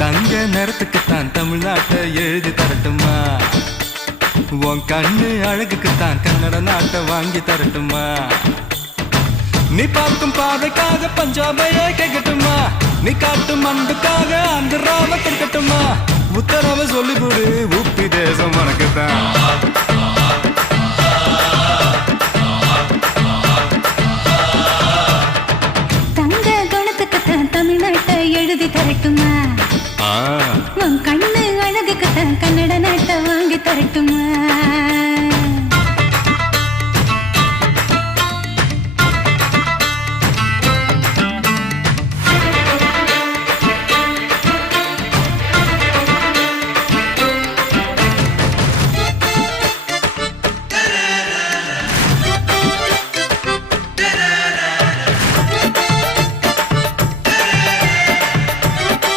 தங்க நிறத்துக்குத்தான் தமிழ்நாட்டை எழுதி தரட்டுமா? உன் கண்ணு அழகுக்குத்தான் கன்னட நாட்டை வாங்கி தரட்டுமா? நீ பார்க்கும் பார்வைக்காக பஞ்சாபையே கேட்கட்டுமா? நீ காட்டும் அன்புக்காக ஆந்திராவை கேட்கட்டுமா? உத்தரவை சொல்லிவிடு, உப்பி தேசம் உனக்குத்தான். தங்க குணத்துக்குத்தான் தமிழ்நாட்டை எழுதி தரட்டுமா? உன் கண்ணு அழகுக்குத்தான் கன்னட நாட்டை வாங்கி தரட்டுமா?